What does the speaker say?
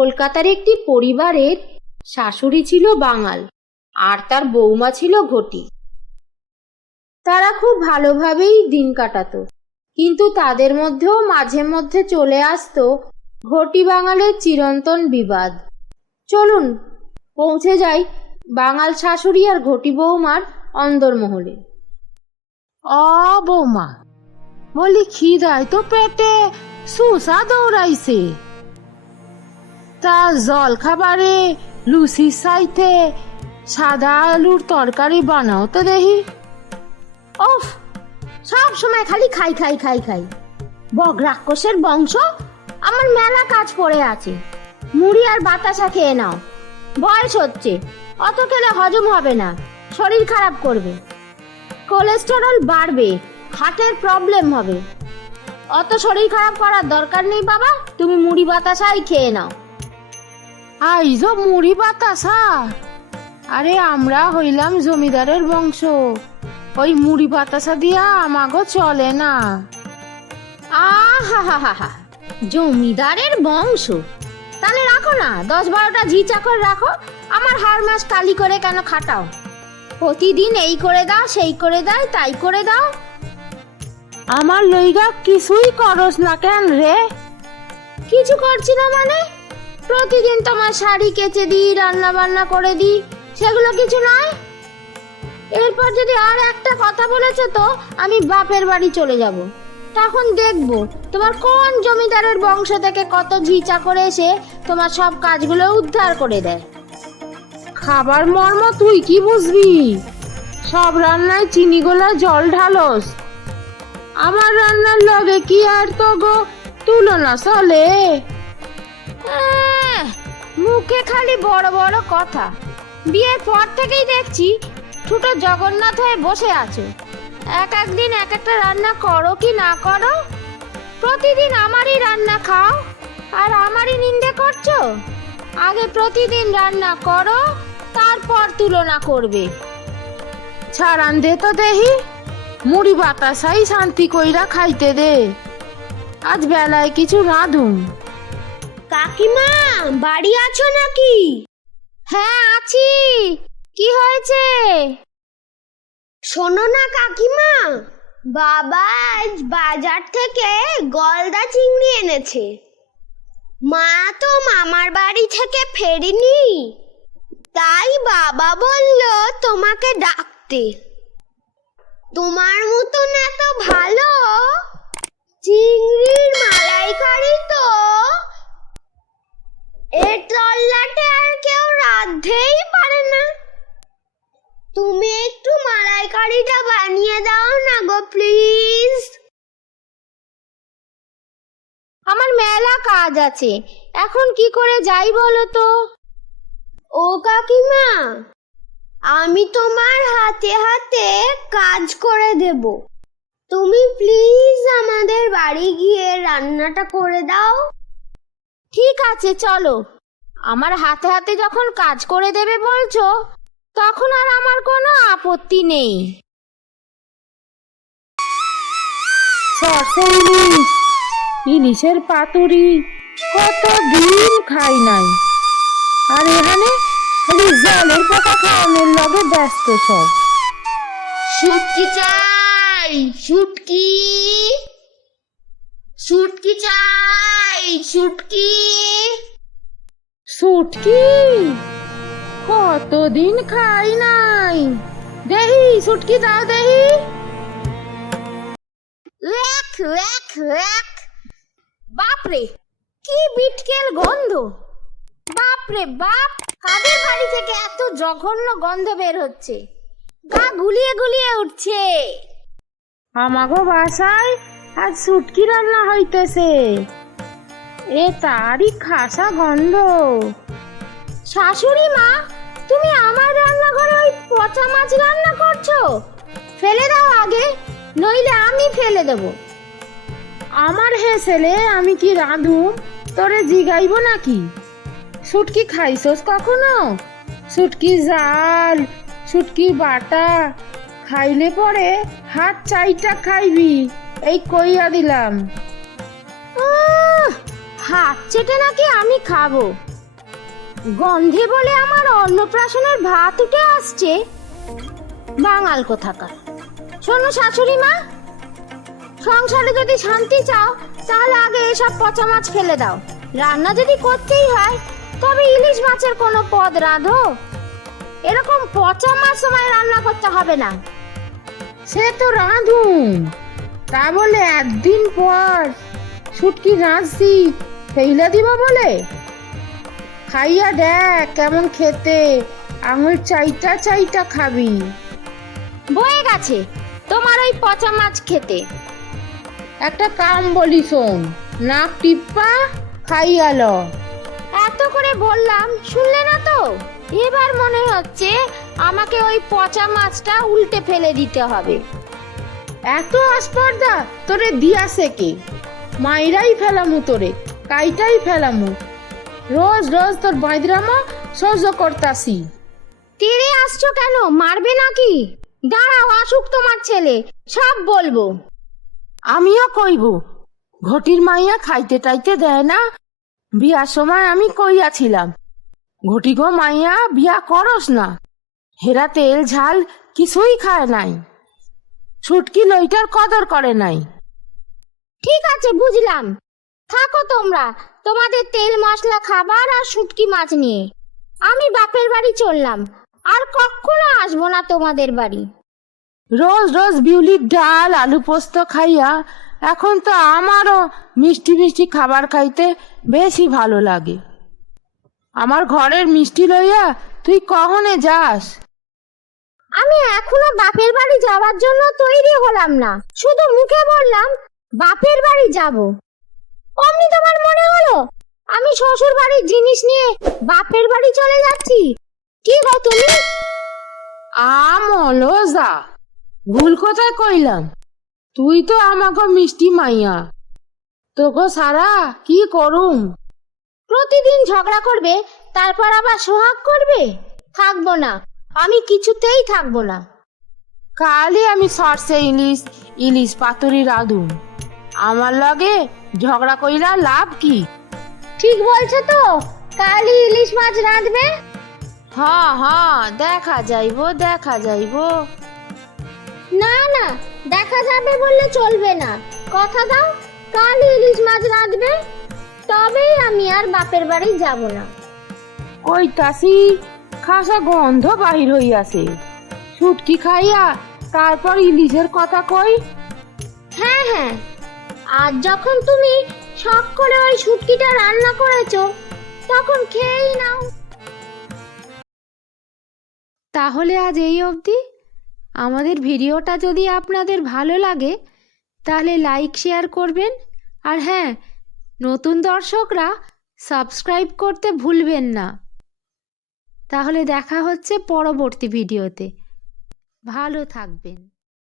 কলকাতার একটি পরিবারের শাশুড়ি ছিল বাঙাল, আর তার বৌমা ছিল ঘটি। তারা খুব ভালোভাবেই দিন কাটাতো, কিন্তু তাদের মধ্যেও মাঝে মধ্যে চলে আসতো ঘটি বাঙালের চিরন্তন বিবাদ। চলুন, পৌঁছে যাই বাঙাল শাশুড়ি আর ঘটি বৌমার অন্দরমহলে। অ বৌমা, বলি খিদায় তো পেটে সুসা দৌড়াইছে তা জল খাবারে লুচির সাইতে সাদা আলুর তরকারি বানাও তো দেখি। ওফ, সব সময় খালি খাই খাই খাই খাই। বগ রাক্ষসের বংশ, আমার মেলা কাজ পড়ে আছে। মুড়ি আর বাতাসা খেয়ে নাও। বয়স হচ্ছে, অত খেলে হজম হবে না, শরীর খারাপ করবে। কোলেস্টেরল বাড়বে, হার্টের প্রবলেম হবে। অত শরীর খারাপ করার দরকার নেই বাবা, তুমি মুড়ি বাতাসাই খেয়ে নাও। আইজ মুড়ি বাতাসা। আরে আমরা হইলাম জমিদারের বংশ। ওই মুড়ি বাতাসা দিয়া আমাগো চলে না। আহা জমিদারের বংশ? তাহলে রাখো না দশ বারোটা ঝি চাকর রাখো আমার হার মাস কালি করে কেন খাটাও? প্রতিদিন এই করে দাও সেই করে দাও তাই করে দাও। আমার লইগা কিছুই করস না কেন রে? কিছু করছি না মানে? প্রতিদিন তোমার শাড়ি কেচে দিই রান্না বান্না করে দিই, সেগুলো কিছু নয় এরপর যদি আর একটা কথা বলেছ তো, আমি বাপের বাড়ি চলে যাব। তখন দেখব তোমার কোন জমিদারের বংশ থেকে কত ঝিচা করে এসে তোমার সব কাজগুলো উদ্ধার করে দেয়। খাবার মর্ম তুই কি বুঝবি? সব রান্নায় চিনি গোলা, জল ঢালস। আমার রান্নার লগে কি আর তো গো তুলনা চলে? মুখে খালি বড় বড় কথা। বিয়ের পর থেকেই দেখছি ছোট জগন্নাথ হয়ে বসে আছো। এক একদিন এক একটা রান্না করো কি না করো? প্রতিদিন আমারই রান্না খাও, আর আমারই নিন্দে করছ? আগে প্রতিদিন রান্না করো, তারপর তুলনা করবে। ছাড়ান দে তো দেহি, মুড়ি বাতাসাই শান্তি কইরা খাইতে দে। আজ বেলায় কিছু রাঁধুম কাকিমা বাড়ি আছো নাকি? হ্যাঁ আছি। কি হয়েছে? শোনো না কাকিমা বাবা আজ বাজার থেকে গলদা চিংড়ি এনেছে। মা তো মামার বাড়ি থেকে ফেরেনি তাই বাবা বলল তোমাকে ডাকতে। তোমার মতন এত ভালো? চিংড়ির মালাইকারি তো এর তল্লাটে আর কেউ রাঁধতেই পারে না। তুমি একটু মালাইকারিটা বানিয়ে দাও না গো প্লিজ আমার মেলা কাজ আছে। এখন কি করে যাই বলো তো? ও কাকিমা, আমি তোমার হাতে হাতে কাজ করে দেব। তুমি প্লিজ আমাদের বাড়ি গিয়ে রান্নাটা করে দাও। ঠিক আছে চলো। আমার হাতে হাতে যখন কাজ করে দেবে বলছো তখন আর আমার কোনো আপত্তি নেই। সরষে ইলিশ? ইলিশের পাতুরি কত দিন খাই নাই। আর এখানে খালি জলের পোকা খাওয়ানোর লগে ব্যস্ত সব। শুটকি চাই শুটকি। শুটকি চাই। শুটকি সুটকি কতদিন খাই নাই। দেহি সুটকি দাও দেহি। রেক রেক রেক বাপরে কি বিটকেল গন্ধ। বাপরে বাপ কাদের বাড়ি থেকে এত জঘন্য গন্ধ বের হচ্ছে? গা গুলিয়ে গুলিয়ে উঠছে। আমাগো বাসায় আজ সুটকি রান্না হইতেছে। এ তারই খাসা গন্ধ। শাশুড়ি মা, তুমি আমার রান্নাঘরে ওই পচা মাছ রান্না করছ? ফেলে দাও আগে, নইলে আমি ফেলে দেব। আমার হে ছেলে, আমি কি রাঁধু? তোরে জিগাইব নাকি? সুটকি খাইছস কখনো? সুটকি জাল সুটকি বাটা, খাইলে পরে হাত চাইটা খাইবি, এই কইয়া দিলাম। হাত চেটে নাকি আমি খাব। গন্ধে বলে আমার অন্নপ্রাশনের ভাত উঠে আসছে। বাঙাল কোথাকার। শোনো শাশুড়ি মা, সংসারে যদি শান্তি চাও, তাহলে আগে এসব পচা মাছ ফেলে দাও। রান্না যদি করতেই হয়, তবে ইলিশ মাছের কোনো পদ রাঁধো। এরকম পচা মাছ সময় রান্না করতে হবে না। সে তো রাঁধুন তা বলে একদিন পর ছুটকি রাঁধছি। ফেইলা দিব বলে? খাইয়া দেখ কেমন খেতে। আঙুল চাইটা চাইটা খাবি। বয়ে গেছে। তোমার ওই পচা মাছ খেতে। একটা কাম বলি শোন নাক টিপ্পা খাইয়াল এত করে বললাম শুনলে না তো? এবার মনে হচ্ছে আমাকে ওই পচা মাছটা উল্টে ফেলে দিতে হবে। এত আস্পর্ধা তোরে দিয়াছে কে? মাইরাই ফেলামু তোরে। কাইটাই ফেলামু। রোজ রোজ তোর বাইদরামা সহ্য করতাসি তেড়ে আসছো কেন? মারবে নাকি? দাঁড়াও আসুক তোমার ছেলে সব বলব। আমিও কইব ঘটির মাইয়া খাইতে টাইতে দেয় না। বিয়ার সময় আমি কইয়াছিলাম ঘটি গো মাইয়া বিয়া করস না। হেরা তেল ঝাল কিছুই খায় নাই। ছুটকি লইটার কদর করে নাই। ঠিক আছে বুঝলাম। থাকো তোমরা তোমাদের তেল মশলা খাবার আর শুটকি মাছ নিয়ে। আমি বাপের বাড়ি চললাম আর কখনো আসব না তোমাদের বাড়ি। রোজ রোজ বিউলির ডাল আলু পোস্ত খাইয়া এখন তো আমারও মিষ্টি মিষ্টি খাবার খাইতে বেশি ভালো লাগে। আমার ঘরের মিষ্টি লইয়া তুই কখনে যাস? আমি এখনও বাপের বাড়ি যাওয়ার জন্য তৈরি হলাম না। শুধু মুখে বললাম বাপের বাড়ি যাব। অমনি তোমার মনে হলো? আমি শ্বশুর বাড়ির জিনিস নিয়ে বাপের বাড়ি চলে যাচ্ছি। কি গো তুমি? আমলো যা ভুল কোথায় কইলাম। তুই তো আমাকে মিষ্টি মাইয়া। তোকে সারা কি করুম? প্রতিদিন ঝগড়া করবে তারপর আবার সোহাগ করবে? থাকব না। আমি কিছুতেই থাকব না। কালই আমি সরষে ইলিশ ইলিশ পাতুরি রাঁধুম। আমার লগে ঝগড়া কইরা লাভ কি? ঠিক বলছো তো। কালই ইলিশ মাছ রাঁধবে। হ্যাঁ হ্যাঁ দেখা যাইবো দেখা যাইবো। না না দেখা যাবে বললে চলবে না। কথা দাও কালই ইলিশ মাছ রাঁধবে তবেই আমি আর বাপের বাড়ি যাব না। কইতাছি খাসা গন্ধ বাহির হইয়াছে। ছুটকি খাইয়া তারপর ইলিশের কথা কই? হ্যাঁ হ্যাঁ আর যখন তুমি শখ করে ওই শুটকিটা রান্না করেছ, তখন খেয়েই নাও। তাহলে আজ এই অবধি। আমাদের ভিডিওটা যদি আপনাদের ভালো লাগে, তাহলে লাইক, শেয়ার করবেন। আর হ্যাঁ নতুন দর্শকরা সাবস্ক্রাইব করতে ভুলবেন না। তাহলে দেখা হচ্ছে পরবর্তী ভিডিওতে। ভালো থাকবেন।